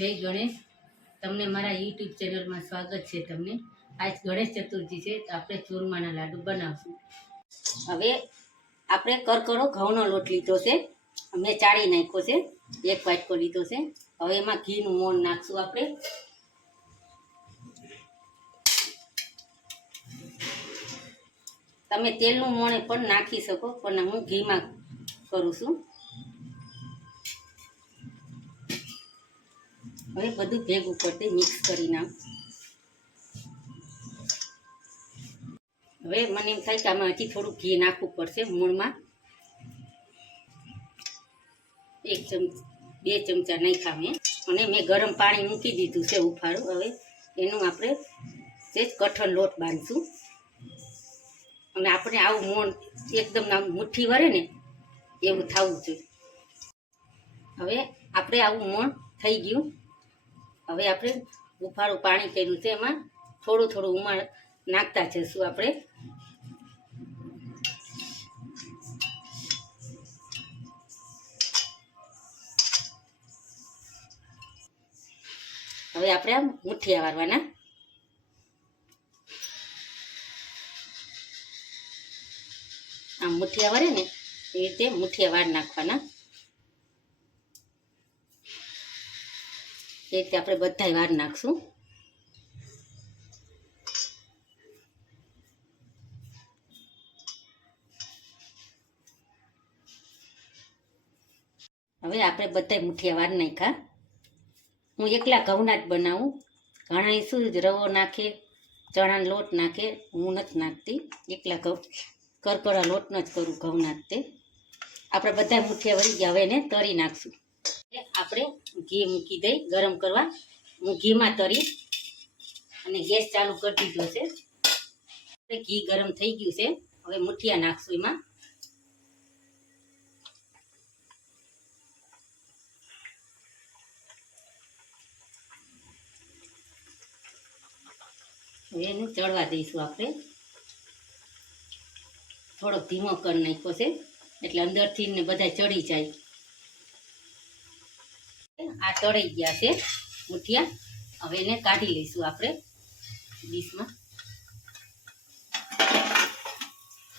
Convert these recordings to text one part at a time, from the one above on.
જય ગણેશ. તમને મારા યુટ્યુબ ચેનલમાં સ્વાગત છે. તમને આજ ગણેશ ચતુર્થી છે તો આપણે ચૂરમાના લાડુ બનાવશું. હવે આપણે કરકરો ઘઉંનો લોટ લીધો છે, મેં ચાળી નાખ્યો છે, એક વાટકો લીધો છે. હવે એમાં ઘીનું મોણ નાખશું આપણે. તમે તેલનું મોણ પણ નાખી શકો, પણ હું ઘીમાં કરું છું. હવે બધું ભેગું કરી મિક્સ કરી નાખ. હવે મને એમ થાય કે આમાં હજી થોડું ઘી નાખવું પડશે મૂળમાં. 2 ચમચા નાખ્યા મેં, અને મેં ગરમ પાણી મૂકી દીધું છે ઉફાળું. હવે એનું આપણે સેજ કઠણ લોટ બાંધશું. અને આપણે આવું મોણ એકદમ મુઠ્ઠી વરે ને એવું થવું જોઈએ. હવે આપણે આવું મોણ થઈ ગયું. હવે આપણે ઉફાળું પાણી કર્યું છે, એમાં થોડું થોડું ઉમાળ નાખતા જઈશું આપણે. હવે આપણે આમ મુઠ્ઠિયા વારવાના. આમ મુઠ્ઠિયા વારે ને એ રીતે મુઠ્ઠિયા વાર નાખવાના. એ રીતે આપણે બધાય વાર નાખશું. હવે આપણે બધાય મુઠ્ઠિયા વાર નાખ્યા. હું એકલા ઘઉંના જ બનાવું. ઘણા શું રવો નાખે, ચણાનો લોટ નાખે, હું નથી નાખતી. એકલા કરકરા લોટનો જ કરું, ઘઉંના જ તે. આપણે બધા મુઠ્ઠિયા વળી ગયા. હવે એને તળી નાખશું. આપણે ઘી મૂકી દઈ ગરમ કરવા. હું ઘીમાં તરીશ અને ગેસ ચાલુ કરી દીધો છે. ઘી ગરમ થઈ ગયું છે. હવે મુઠ્ઠિયા નાખશું એમાં. હવે એને ચડવા દઈશું આપણે. થોડોક ધીમો કરી નાખ્યો છે એટલે અંદરથી ને બધા ચડી જાય. આ તળી ગયા છે મુઠિયા. હવે એને કાઢી લઈશું આપણે ડીશમાં.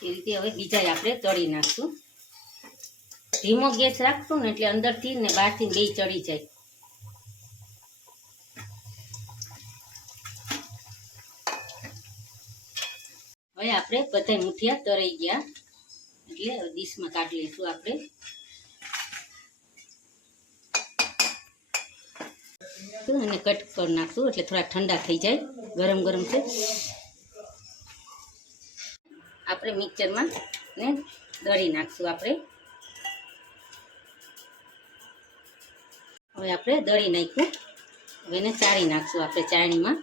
એ રીતે હવે બીજા આપણે તળી નાખશું. ધીમો ગેસ રાખશું ને એટલે અંદરથી ને બહારથી બે ચડી જાય. હવે આપણે બધા મુઠિયા તળી ગયા એટલે ડીશમાં કાઢી લઈશું આપણે. અને કટ કરી નાખશું એટલે થોડા ઠંડા થઈ જાય. ગરમ ગરમ છે. આપણે મિક્સરમાં ને દળી નાખશું આપણે. હવે આપણે દળી નાખ્યું. હવે એને ચાળી નાખશું આપણે ચાળણીમાં.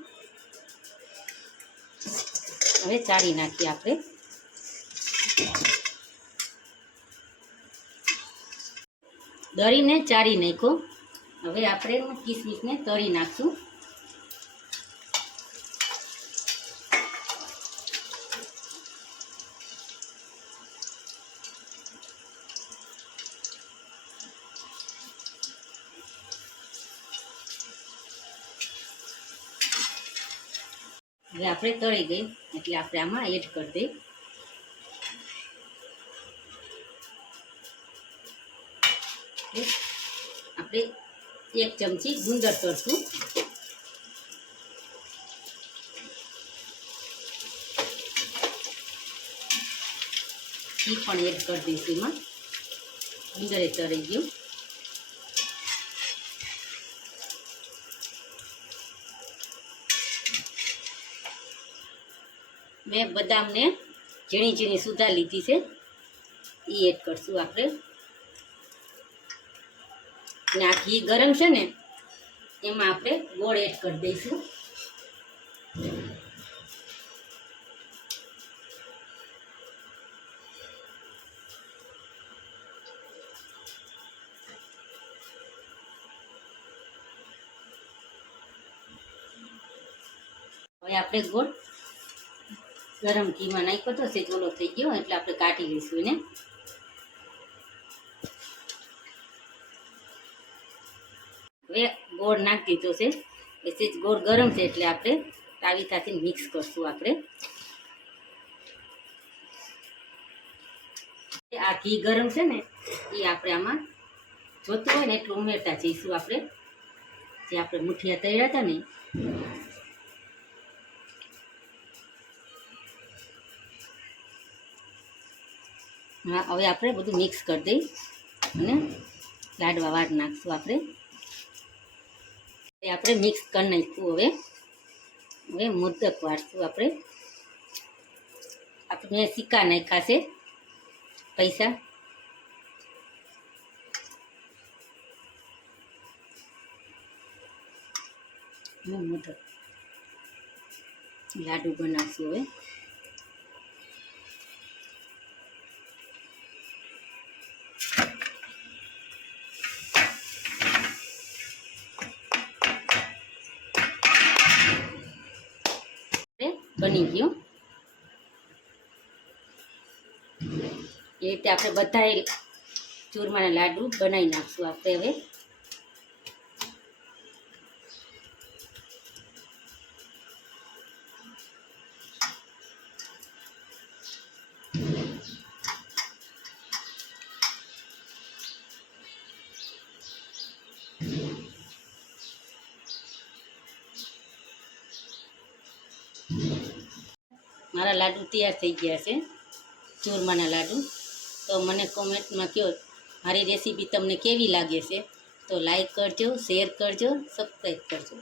હવે ચાળી નાખીએ આપણે. દળીને ચાળી નાખ્યું. હવે આપણે કિસમિસને તળી નાખશું. હવે આપણે તળી ગઈ એટલે આપણે આમાં એડ કરી દઈએ. આપણે 1 ચમચી ગુંદર તળશું. એ પણ એડ કરી દઈશું એમાં. ગુંદરે તળી ગયું. મેં બદામને ઝીણી ઝીણી સુધા લીધી છે, એ એડ કરશું આપણે. અને આ ઘી ગરમ છે ને એમાં આપણે ગોળ એડ કરી દઈશું. હવે આપણે ગોળ ગરમ ઘીમાં નાખ્યો તો સેજોલો થઈ ગયો એટલે આપણે કાઢી લઈશું એને. હવે ગોળ નાખી દીધો છે. એ સેજ ગોળ ગરમ છે એટલે આપણે તાવીથાથી મિક્સ કરશું. આપણે આ ઘી ગરમ છે ને એ આપણે આમાં જોતું હોય ને એટલું ઉમેરતા જઈશું. આપણે જે આપણે મુઠિયા તળ્યા હતા ને હા, હવે આપણે બધું મિક્સ કરી દઈ અને લાડવા વાળ નાખશું. આપણે મિક્સ કરી નાખ્યું. હવે મોદક વાળશું. આપણે સિક્કા નાખ્યા છે પૈસા. મોદક લાડુ બનાવશું. હવે બની ગયું. એ રીતે આપણે બધા ચૂરમાના લાડુ બનાવી નાખશું. આપણે હવે મારા લાડુ તૈયાર થઈ ગયા છે, ચૂરમાના લાડુ. તો મને કોમેન્ટમાં કહો મારી રેસીપી તમને કેવી લાગે છે. તો લાઈક કરજો, શેર કરજો, સબસ્ક્રાઈબ કરજો.